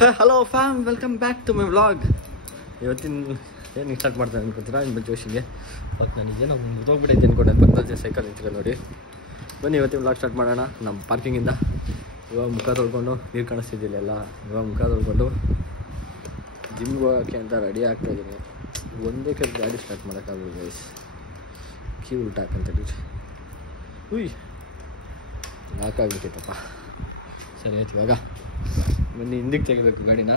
Hello fam, welcome back to my vlog. ಇವತ್ತಿನ ಏನು start ಮಾಡ್ತಾರೆ ಅನ್ಕೊತೀರಾ? ನಿಮ್ಮ ಜೋಶಿಗೆ ನನಗೇನೋ ಮುಗಿದೋಗ್ಬಿಟ್ಟೈತೆ ಅನ್ಕೊಂಡೆ. ಪಕ್ಕದ ಸೈಕಲ್ ನಿಂತ್ಕೊಂಡು ನೋಡಿ. ಬನ್ನಿ ಇವತ್ತಿನ ವ್ಲಾಗ್ ಸ್ಟಾರ್ಟ್ ಮಾಡೋಣ. ನಮ್ಮ ಪಾರ್ಕಿಂಗಿಂದ ಇವಾಗ ಮುಖ ತೊಳ್ಕೊಂಡು, ನೀರು ಕಾಣಿಸ್ತಿದ್ದಿಲ್ಲ ಎಲ್ಲ, ಇವಾಗ ಮುಖ ತೊಳ್ಕೊಂಡು ಜಿಮ್ಗೆ ಹೋಗೋಕ್ಕೆ ಅಂತ ರೆಡಿ ಆಗ್ತಾಯಿದ್ದೀನಿ. ಒಂದೇ ಕೈ ಗಾಡಿ ಸ್ಟಾರ್ಟ್ ಮಾಡೋಕ್ಕಾಗಲ್ಲ ಗೈಸ್. ಕೀ ಉಲ್ಟಾ ಹಾಕಂತೇಳಿ ಉಯ್ ಹಾಕಾಗ್ಬಿಟ್ಟೈತಪ್ಪ. ಸರಿ ಆಯ್ತು, ಇವಾಗ ಬನ್ನಿ ಹಿಂದಕ್ಕೆ ತೆಗಿಬೇಕು ಗಾಡಿನ.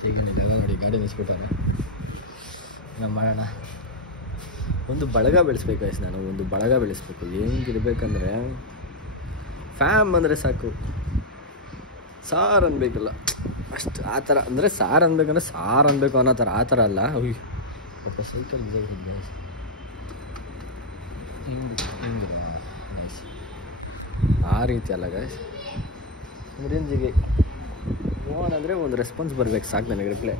ತೆಗಿನಿಲ್ಲ ನೋಡಿ, ಗಾಡಿ ನಿಲ್ಸ್ಬಿಟ್ಟವನೆ. ನಾವು ಮಾಡೋಣ. ಒಂದು ಬಳಗ ಬೆಳೆಸ್ಬೇಕು ಗೈಸ್. ನಾನು ಒಂದು ಬಳಗ ಬೆಳೆಸ್ಬೇಕು. ಹೆಂಗಿರ್ಬೇಕಂದ್ರೆ ಫ್ಯಾಮ್ ಅಂದರೆ ಸಾಕು, ಸಾರು ಅನ್ಬೇಕಲ್ಲ ಅಷ್ಟು. ಆ ಥರ ಅಂದರೆ ಸಾರು ಅನ್ಬೇಕಂದ್ರೆ ಸಾರು ಅನ್ಬೇಕು ಅನ್ನೋ ಥರ, ಆ ಥರ ಅಲ್ಲ. ಉಯ್ ಪಾಪ ಸೈಕಲ್ ಗೈಸ್. ಹಿಂಗೆ ಆ ರೀತಿ ಅಲ್ಲ ಗೈಸ್. ರೇಂಜಿಗೆ ಫೋನ್ ಅಂದರೆ ಒಂದು ರೆಸ್ಪಾನ್ಸ್ ಬರಬೇಕು ಸಾಕು ನನಗೆ. ರಿಪ್ಲೈ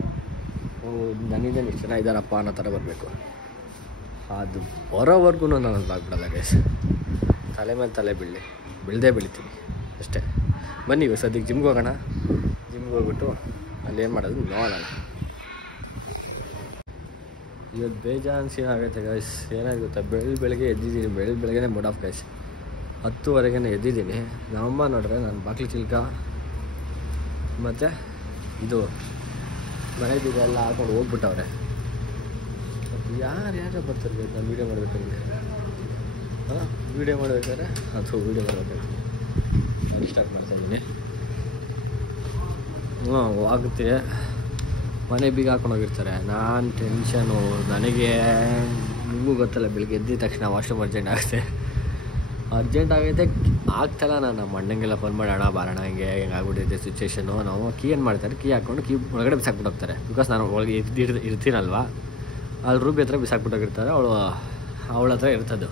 ನನಗೇನು ಇಷ್ಟು ಜನ ಇದ್ದಾರಪ್ಪ ಅನ್ನೋ ಥರ ಬರಬೇಕು. ಅದು ಬರೋವರೆಗೂ ನಾನು ಆಗ್ಬಿಡಲ್ಲ ಗೈಸ್. ತಲೆ ಮೇಲೆ ತಲೆ ಬೀಳದೇ ಬೀಳ್ತೀನಿ ಅಷ್ಟೇ. ಬನ್ನಿ ಇವಾಗ ಸದ್ಯಕ್ಕೆ ಜಿಮ್ಗೆ ಹೋಗೋಣ. ಜಿಮ್ಗೆ ಹೋಗ್ಬಿಟ್ಟು ಅಲ್ಲಿ ಏನು ಮಾಡೋದು ನೋಡೋಣ. ಇವತ್ತು ಬೇಜಾನ್ ಸೀನ್ ಆಗೈತೆ ಗೈಸ್. ಏನಾಗುತ್ತೆ, ಬೆಳಗ್ಗೆ ಎದ್ದಿದ್ದೀನಿ. ಬೆಳಗ್ಗೆನೇ ಮೂಡ್ ಆಫ್ ಗೈಸ್. 10:30ಗೆ ಎದ್ದಿದ್ದೀನಿ. ನಮ್ಮಮ್ಮ ನೋಡ್ರೆ ನಾನು ಬಾಕ್ಲಿ ಚಿಲ್ಕ ಮತ್ತು ಇದು ಮನೆ ಬೀಗ ಎಲ್ಲ ಹಾಕೊಂಡು ಹೋಗ್ಬಿಟ್ಟವ್ರೆ. ಮತ್ತು ಯಾರು ಬರ್ತಾರೆ ನಾನು ವೀಡಿಯೋ ಮಾಡಬೇಕಂದ್ರೆ, ವೀಡಿಯೋ ಮಾಡಬೇಕಾದ್ರೆ ಅಥವಾ ವೀಡಿಯೋ ಮಾಡಬೇಕಾಗ್ತದೆ. ನಾನು ಸ್ಟಾರ್ಟ್ ಮಾಡ್ತಾಯಿದ್ದೀನಿ. ಆಗುತ್ತೆ. ಮನೆ ಬೀಗ ಹಾಕೊಂಡು ಹೋಗಿರ್ತಾರೆ. ನಾನು ಟೆನ್ಷನು. ನನಗೆ ನಿಮಗೂ ಗೊತ್ತಲ್ಲ, ಬೆಳಿಗ್ಗೆ ಎದ್ದಿದ ತಕ್ಷಣ ವಾಶ್ರೂಮ್ ಅರ್ಜೆಂಟ್ ಆಗೈತೆ. ಆಗ್ತಲ್ಲ. ನಾನು ನಮ್ಮ ಅಣ್ಣಂಗೆಲ್ಲ ಫೋನ್ ಮಾಡಿ, ಅಣ್ಣ ಬಾರಣ, ಹಿಂಗೆ ಆಗ್ಬಿಟ್ಟಿದೆ ಸಿಚುವೇಶನು. ನಾವು ಕೀ ಏನು ಮಾಡ್ತಾರೆ, ಕೀ ಹಾಕ್ಕೊಂಡು ಕೀ ಒಳಗಡೆ ಬಿಸಾಕ್ಬಿಟ್ಟು ಹೋಗ್ತಾರೆ. ಬಿಕಾಸ್ ನಾನು ಒಳಗೆ ಇರ್ತೀನಲ್ವ, ಅಲ್ಲಿ ರೂಬಿ ಹತ್ರ ಬಿಸಾಕ್ಬಿಟ್ಟೋಗಿರ್ತಾರೆ. ಅವಳ ಹತ್ರ ಇರ್ತದ್ದು.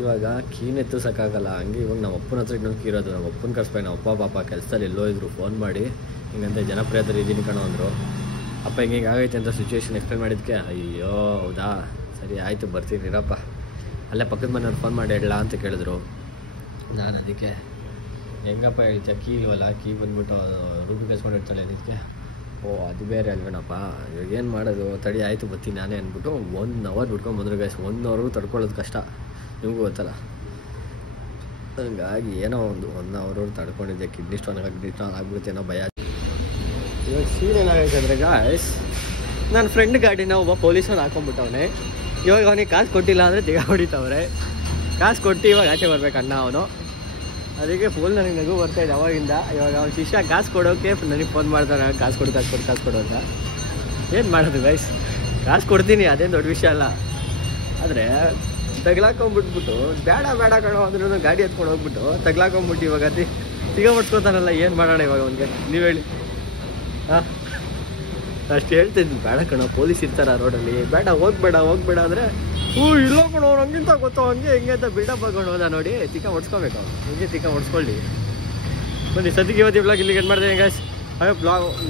ಇವಾಗ ಕೀನ ಎತ್ತಿಸೋಕ್ಕಾಗಲ್ಲ. ಹಂಗೆ ಇವಾಗ ನಮ್ಮ ಅಪ್ಪನ ಹತ್ರ ಇನ್ನೊಂದು ಕೀ ಇರೋದು. ನಮ್ಮ ಅಪ್ಪನ ಕರ್ಸ್ಬೇಕು. ನಮ್ಮ ಅಪ್ಪ ಪಾಪ ಕೆಲಸದಲ್ಲಿ ಎಲ್ಲೋ ಇದ್ರು. ಫೋನ್ ಮಾಡಿ ಹಿಂಗಂತ ಜನಪ್ರಿಯದಲ್ಲಿ ಇದ್ದೀನಿ ಕಣೋ ಅಂದರು. ಅಪ್ಪ ಹಿಂಗೆ ಆಗೈತೆ ಅಂತ ಸಿಚುವೇಶನ್ ಎಕ್ಸ್ಪ್ಲೇನ್ ಮಾಡಿದ್ದಕ್ಕೆ, ಅಯ್ಯೋ ಹೌದಾ ಸರಿ ಆಯಿತು ಬರ್ತೀನಿ ಇರಪ್ಪ, ಅಲ್ಲೇ ಪಕ್ಕದ ಮನೆಯವ್ರು ಫೋನ್ ಮಾಡಿ ಹೇಳಲ್ಲ ಅಂತ ಕೇಳಿದ್ರು. ನಾನು ಅದಕ್ಕೆ ಹೆಂಗಪ್ಪ ಹೇಳ್ತೀಯ, ಕೀ ಇಲ್ವಲ್ಲ, ಕೀ ಬಂದುಬಿಟ್ಟು ರೂಪಿ ಕಳ್ಸ್ಕೊಂಡಿರ್ತಾಳೆ ಅದಕ್ಕೆ. ಅದು ಬೇರೆ ಅಲ್ವೇನಪ್ಪ, ಇವಾಗ ಏನು ಮಾಡೋದು, ತಡಿ ಆಯಿತು ಬರ್ತೀನಿ ನಾನೇ ಅಂದ್ಬಿಟ್ಟು 1 ಅವರ್ ಬಿಟ್ಕೊಂಡು ಬಂದರು ಗೈಸ್. 1 ಅವರ್ಗೂ ತಡ್ಕೊಳ್ಳೋದು ಕಷ್ಟ, ನಿಮಗೂ ಗೊತ್ತಲ್ಲ. ಹಂಗಾಗಿ ಏನೋ ಒಂದು 1 ಅವರ್ ತಡ್ಕೊಂಡಿದ್ದೆ. ಕಿಡ್ನಿ ಸ್ಟೋನ್ ಆಗ್ಬಿಡುತ್ತೆ ಏನೋ ಭಯ. ಇವಾಗ ಸೀನ್ ಏನಾಗೈತೆ ಅಂದರೆ ಗಾಯ್ಸ್, ನನ್ನ ಫ್ರೆಂಡ್ ಗಾಡಿನ ಒಬ್ಬ ಪೊಲೀಸವ್ನು ಹಾಕೊಂಡ್ಬಿಟ್ಟವನೆ. ಇವಾಗ ಅವನಿಗೆ ಕಾಸು ಕೊಟ್ಟಿಲ್ಲ ಅಂದರೆ ದಿಗ ಹೊಡಿತವ್ರೆ. ಕಾಸು ಕೊಟ್ಟು ಇವಾಗ ಆಚೆ ಬರ್ಬೇಕು ಅಣ್ಣ ಅವನು. ಅದಕ್ಕೆ ಫುಲ್ ನನಗೆ ನಗು ಬರ್ತಾಯಿದೆ ಅವಾಗಿಂದ. ಇವಾಗ ಅವ್ನ ಶಿಷ್ಯ ಕಾಸು ಕೊಡೋಕ್ಕೆ ನನಗೆ ಫೋನ್ ಮಾಡ್ತಾನೆ, ಕಾಸು ಕೊಡು ಅಂತ. ಏನು ಮಾಡೋದು ಗೈಸ್, ಕಾಸು ಕೊಡ್ತೀನಿ, ಅದೇನು ದೊಡ್ಡ ವಿಷಯ ಅಲ್ಲ. ಆದರೆ ತಗ್ಲಾಕೊಂಬಿಟ್ಬಿಟ್ಟು ಬೇಡ ಕಣೋ ಅಂದ್ರೂ ಗಾಡಿ ಎತ್ಕೊಂಡು ಹೋಗ್ಬಿಟ್ಟು ತಗ್ಲಾಕೊಂಬಿಟ್ಟು ಇವಾಗ ತಿಗ ಮುಟ್ಸ್ಕೊತಾನಲ್ಲ. ಏನು ಮಾಡೋಣ ಇವಾಗ ಅವನಿಗೆ, ನೀವು ಹೇಳಿ. ಹಾಂ, ಅಷ್ಟು ಹೇಳ್ತಿದ್ದೀನಿ, ಬೇಡ ಕಣೋ ಪೊಲೀಸ್ ಇರ್ತಾರ ರೋಡಲ್ಲಿ, ಬೇಡ ಹೋಗ್ಬೇಡ ಅಂದರೆ ಇಲ್ಲ ಕಣೋ ಹಂಗಿಂತ ಗೊತ್ತೋ ಹಂಗೆ ಹಿಂಗೆ ಅಂತ ಬಿಲ್ಡಪ್ ಆಗೋಣ ಹೋದ. ನೋಡಿ ತಿಕ್ಕ ಹೊಡ್ಸ್ಕೋಬೇಕು ಅವ್ನು, ಹಿಂಗೆ ತಿಕ್ಕ ಹೊಡ್ಸ್ಕೊಳ್ಳಿ. ಬನ್ನಿ ಸದ್ಯಕ್ಕೆ ಇವತ್ತಿನ ವ್ಲಾಗ್ ಇಲ್ಲಿಗೆ ಏನು ಮಾಡ್ತೀನಿ ಗೈಸ್.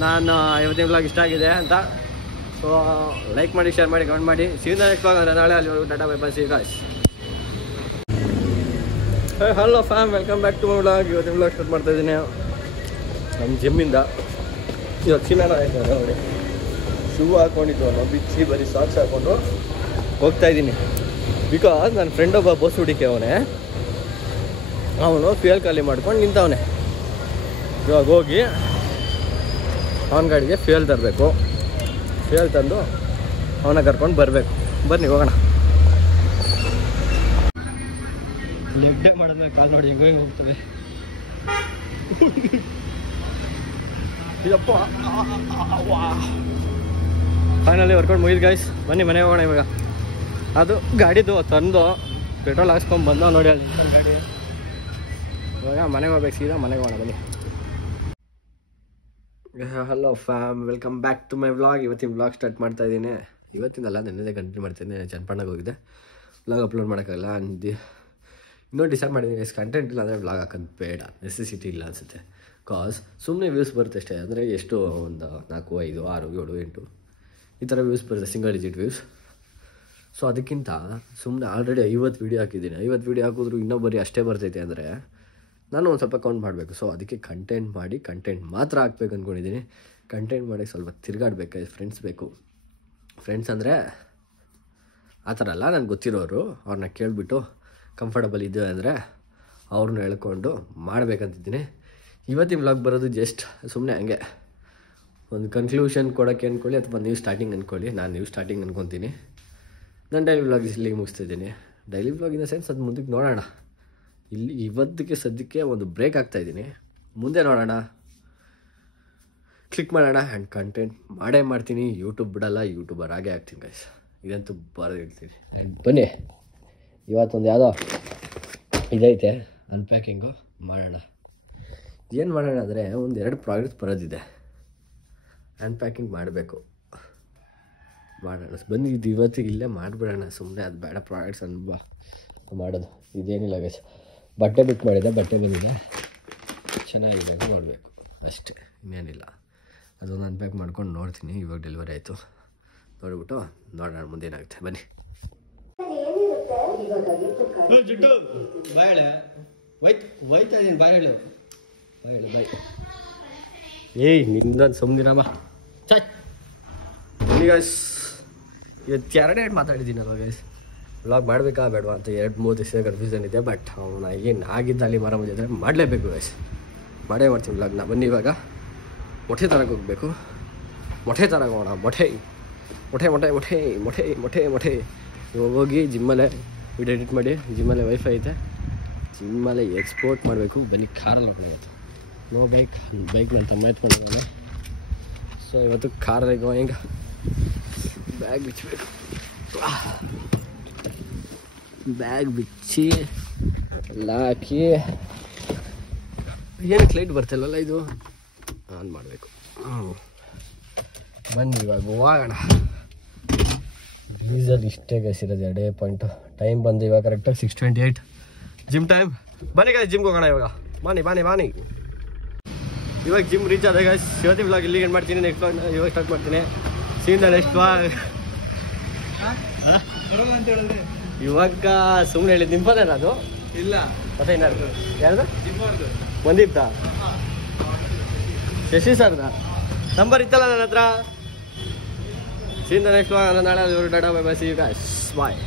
ನಾನು ಇವತ್ತಿನ ವ್ಲಾಗ್ ಇಷ್ಟ ಆಗಿದೆ ಅಂತ ಸೊ ಲೈಕ್ ಮಾಡಿ, ಶೇರ್ ಮಾಡಿ, ಕಮೆಂಟ್ ಮಾಡಿ. ಸೀದಾ ನೆಕ್ಸ್ಟ್ ವ್ಲಾಗ್ ಅಂದರೆ ನಾಳೆ ಅಲ್ಲಿ tata bye bye, see you guys. Hello fam, welcome back to my vlog. ಇವತ್ತಿನ ವ್ಲಾಗ್ ಸ್ಟಾರ್ಟ್ ಮಾಡ್ತಾಯಿದ್ದೀನಿ ನಮ್ಮ ಜಿಮ್ಮಿಂದ. ಇವತ್ತು ಚಿನ್ನ ಆಯ್ತು ನೋಡಿ, ಶೂ ಹಾಕ್ಕೊಂಡಿದ್ದು ನಾವು ಬಿಚ್ಚಿ ಬರೀ ಸಾಕ್ಸ್ ಹಾಕ್ಕೊಂಡು ಹೋಗ್ತಾಯಿದ್ದೀನಿ. ಬಿಕಾಸ್ ನನ್ನ ಫ್ರೆಂಡ್ ಒಬ್ಬ ಬಸ್ ಹುಡುಕಿ ಅವನು ಫ್ಯೂಯಲ್ ಖಾಲಿ ಮಾಡ್ಕೊಂಡು ನಿಂತವನೆ. ಇವಾಗ ಹೋಗಿ ಅವನ ಗಾಡಿಗೆ ಫ್ಯೂಯಲ್ ತರಬೇಕು. ಫ್ಯೂಯಲ್ ತಂದು ಅವನ ಕರ್ಕೊಂಡು ಬರಬೇಕು. ಬನ್ನಿ ಹೋಗೋಣ. ಲೆಗ್ ಡೇ ಮಾಡಿದ್ಮೇಲೆ ಕಾಲು ನೋಡಿ ಹೆಂಗೆ ಹೋಗ್ತದೆ. ಇದಪ್ಪ ಫೈನಲಿ ವರ್ಕೌಟ್ ಮುಗಿದು ಗೈಸ್. ಬನ್ನಿ ಮನೆಗೆ ಹೋಗೋಣ. ಇವಾಗ ಅದು ಗಾಡಿದು ತಂದು ಪೆಟ್ರೋಲ್ ಹಾಕ್ಸ್ಕೊಂಡು ಬಂದವು ನೋಡಿ ಅಲ್ಲಿ ಗಾಡಿ. ಇವಾಗ ಮನೆಗೆ ಹೋಗ್ಬೇಕು, ಸೀದಾ ಮನೆಗೆ ಹೋಗೋಣ ಬನ್ನಿ. Hello fam, welcome back to my vlog. ಇವತ್ತಿನ ವ್ಲಾಗ್ ಸ್ಟಾರ್ಟ್ ಮಾಡ್ತಾಯಿದ್ದೀನಿ. ಇವತ್ತಿನಲ್ಲ ನೆನ್ನೆ ಕಂಟಿನ್ಯೂ ಮಾಡ್ತಾಯಿದ್ದೀನಿ. ಚನ್ನಪಣ್ಣಗೆ ಹೋಗಿದ್ದೆ, ವ್ಲಾಗ್ ಅಪ್ಲೋಡ್ ಮಾಡೋಕ್ಕಾಗಲ್ಲ ಇನ್ನೂ ಡಿಸೈಡ್ ಮಾಡಿದ್ದೀನಿ. ಕಂಟೆಂಟ್ ಇಲ್ಲ ಅಂದರೆ ವ್ಲಾಗ್ ಹಾಕೋದು ಬೇಡ, ನೆಸೆಸಿಟಿ ಇಲ್ಲ ಅನಿಸುತ್ತೆ. ಕಾಸ್ ಸುಮ್ಮನೆ ವ್ಯೂಸ್ ಬರುತ್ತೆ ಅಷ್ಟೇ. ಅಂದರೆ ಎಷ್ಟು ಒಂದು 4, 5, 6, 7, 8 ಈ ಥರ ವ್ಯೂಸ್ ಬರುತ್ತೆ, ಸಿಂಗಲ್ ಡಿಜಿಟ್ ವ್ಯೂಸ್. ಸೊ ಅದಕ್ಕಿಂತ ಸುಮ್ಮನೆ ಆಲ್ರೆಡಿ 50 ವೀಡಿಯೋ ಹಾಕಿದ್ದೀನಿ. 50 ವೀಡಿಯೋ ಹಾಕಿದ್ರು ಇನ್ನೂ ಬರೀ ಅಷ್ಟೇ ಬರ್ತೈತೆ ಅಂದರೆ ನಾನು ಒಂದು ಸ್ವಲ್ಪ ಕೌಂಟ್ ಮಾಡಬೇಕು. ಸೊ ಅದಕ್ಕೆ ಕಂಟೆಂಟ್ ಮಾಡಿ ಕಂಟೆಂಟ್ ಮಾತ್ರ ಹಾಕ್ಬೇಕು ಅಂದ್ಕೊಂಡಿದ್ದೀನಿ. ಕಂಟೆಂಟ್ ಮಾಡಿ ಸ್ವಲ್ಪ ತಿರುಗಾಡ್ಬೇಕು, ಫ್ರೆಂಡ್ಸ್ ಬೇಕು. ಫ್ರೆಂಡ್ಸ್ ಅಂದರೆ ಆ ಥರ ಅಲ್ಲ, ನನಗೆ ಗೊತ್ತಿರೋರು, ಅವ್ರನ್ನ ಕೇಳಿಬಿಟ್ಟು ಕಂಫರ್ಟಬಲ್ ಇದ್ದೇವೆ ಅಂದರೆ ಅವ್ರನ್ನ ಹೇಳ್ಕೊಂಡು ಮಾಡಬೇಕಂತಿದ್ದೀನಿ. ಇವತ್ತಿನ ವ್ಲಾಗ್ ಬರೋದು ಜಸ್ಟ್ ಸುಮ್ಮನೆ ಹಂಗೆ ಒಂದು ಕನ್ಕ್ಲೂಷನ್ ಕೊಡೋಕ್ಕೆ ಅಂದ್ಕೊಳ್ಳಿ, ಅಥವಾ ನೀವು ಸ್ಟಾರ್ಟಿಂಗ್ ಅಂದ್ಕೊಳ್ಳಿ. ನಾನು ನೀವು ಸ್ಟಾರ್ಟಿಂಗ್ ಅಂದ್ಕೊತೀನಿ. ನಾನು ಡೈಲಿ ವ್ಲಾಗ್ ಇಲ್ಲಿಗೆ ಮುಗಿಸ್ತಿದ್ದೀನಿ. Daily vlog in the sense ಅದು ಮುಂದಕ್ಕೆ ನೋಡೋಣ. ಇಲ್ಲಿ ಇವತ್ತಿಗೆ ಸದ್ಯಕ್ಕೆ ಒಂದು ಬ್ರೇಕ್ ಆಗ್ತಾಯಿದ್ದೀನಿ. ಮುಂದೆ ನೋಡೋಣ, ಕ್ಲಿಕ್ ಮಾಡೋಣ ಆ್ಯಂಡ್ ಕಂಟೆಂಟ್ ಮಾಡೇ ಮಾಡ್ತೀನಿ. ಯೂಟ್ಯೂಬ್ ಬಿಡಲ್ಲ, ಯೂಟ್ಯೂಬರ್ ಆಗೇ ಆಗ್ತೀನಿ ಗೈಸ್, ಇದಂತೂ ಬರೋದು ಹೇಳ್ತೀನಿ. ಆ್ಯಂಡ್ ಬನ್ನಿ ಇವತ್ತೊಂದು ಯಾವುದೋ ಇದೈತೆ ಅನ್ಪ್ಯಾಕಿಂಗು ಮಾಡೋಣ. ಏನು ಮಾಡೋಣ ಅಂದರೆ ಒಂದು 2 ಪ್ರಾಡಕ್ಟ್ಸ್ ಬರೋದಿದೆ, ಅನ್ಪ್ಯಾಕಿಂಗ್ ಮಾಡಬೇಕು. ಮಾಡೋಣ ಬನ್ನಿ, ಇದು ಇವತ್ತಿಗೆ ಇಲ್ಲೇ ಮಾಡಿಬಿಡೋಣ. ಸುಮ್ಮನೆ ಅದು ಬೇಡ ಪ್ರಾಡಕ್ಟ್ಸ್ ಅನ್ಬಾ ಮಾಡೋದು. ಇದೇನಿಲ್ಲ ಗೈಸ್, ಬಟ್ಟೆ ಬಿಟ್ಟು ಮಾಡಿದೆ, ಬಟ್ಟೆ ಬಂದಿದೆ, ಚೆನ್ನಾಗಿದೆ ನೋಡಬೇಕು ಅಷ್ಟೇ, ಇನ್ನೇನಿಲ್ಲ. ಅದೊಂದು ಅನ್ಪ್ಯಾಕ್ ಮಾಡ್ಕೊಂಡು ನೋಡ್ತೀನಿ. ಇವಾಗ ಡೆಲಿವರಿ ಆಯಿತು, ನೋಡಿಬಿಟ್ಟು ನೋಡೋಣ ಮುಂದೇನಾಗುತ್ತೆ. ಬನ್ನಿ. ಜುಟ್ಟು ಬಾಯ್ ಒಯ್ತಾ ಇದ್ದೀನಿ, ಬಾಯ್ ಹೇಳು ಬಾಯ್. ಏಯ್ ನಿಮ್ದೊಂದು ಸುಮ್ಮನಿರಮ್ಮ. ಬನ್ನಿ ಗೈಸ್, ಇವತ್ತು 2 ಮಾತಾಡಿದ್ದೀನಲ್ವ ಗೈಸ್, ವ್ಲಾಗ್ ಮಾಡಬೇಕಾ ಬೇಡವಾ ಅಂತ 2-3 ದಿವಸ ಕನ್ಫ್ಯೂಷನ್ ಇದೆ. ಬಟ್ ಅವನ ಏನು ಆಗಿದ್ದ ಅಲ್ಲಿ ಮರ ಮುಗಿದ್ರೆ ಮಾಡಲೇಬೇಕು ಗೈಸ್, ಮಾಡೇ ಮಾಡ್ತೀನಿ ವ್ಲಾಗ್ನ. ಬನ್ನಿ ಇವಾಗ ಮೊಟ್ಟೆ ತರಕ್ಕೆ ಹೋಗಬೇಕು. ಮೊಟ್ಟೆ ತರಕ್ಕೆ ಹೋಗೋಣ. ಮೊಟ್ಟೆ ಇವಾಗ ಹೋಗಿ ಜಿಮ್ಮಲ್ಲೇ ವಿಡಿಯೋ ಎಡಿಟ್ ಮಾಡಿ, ಜಿಮ್ಮಲ್ಲೇ ವೈಫೈ ಐತೆ, ಜಿಮ್ಮಲ್ಲೇ ಎಕ್ಸ್ಪೋರ್ಟ್ ಮಾಡಬೇಕು. ಬನ್ನಿ ಕಾರಲ್ಲಿ ಹೋಗ್ಬೇಕು. ನೋ ಬೈಕ್ ನನ್ನ ತಮ್ಮ ಎತ್ಕೊಂಡಿದ್ದಾನೆ. ಸೊ ಇವತ್ತು ಕಾರಲ್ಲಿ ಗೋಯಿಂಗ್. ಬ್ಯಾಗ್ ಬಿಚ್ಚಬೇಕು, ಬ್ಯಾಗ್ ಬಿಚ್ಚಿ ಎಲ್ಲ ಹಾಕಿ. ಏನಕ್ಕೆ ಲೈಟ್ ಬರ್ತಿಲ್ವಲ್ಲ, ಇದು ಆನ್ ಮಾಡಬೇಕು. ಬನ್ನಿ ಇವಾಗ ಹೋಗೋಣ. ಡೀಸೆಲ್ ಇಷ್ಟೇ ಗಸಿರೋದು 2 ಪಾಯಿಂಟು. ಟೈಮ್ ಬಂದು ಇವಾಗ ಕರೆಕ್ಟಾಗಿ 6:28 ಜಿಮ್ ಟೈಮ್. ಬನ್ನಿ ಗೈಸ್ ಜಿಮ್ಗೆ ಹೋಗೋಣ ಇವಾಗ. ಬಾನಿ ಇವಾಗ ಜಿಮ್ ರೀಚ್ ಆದ ಗೈಸ್. ಇವತ್ತಿನ ವ್ಲಾಗ್ ಇಲ್ಲಿಗೆ ಏನು ಮಾಡ್ತೀನಿ, ನೆಕ್ಸ್ಟ್ ವ್ಲಾಗ್ ಇವಾಗ ಸ್ಟಾರ್ಟ್ ಮಾಡ್ತೀನಿ. ಸೀನ್ ನೆಕ್ಸ್ಟ್ ವ್ಲಾಗ್ ಇವಾಗ ಸುಮ್ಮನೆ ಹೇಳಿದ್ದು. ನಿಂಪದೇನ ಅದು ಇಲ್ಲ ಮತ್ತೆ ಏನಾದ್ರು ಯಾರ್ದು ಮಂದೀಪ್ತಾ ಶಶಿ ಸರ್ದ ನಂಬರ್ ಇತ್ತಲ್ಲ ನನ್ನ ಹತ್ರ. See in next vlog. ನಾಳೆ tata bye bye, see you guys, bye.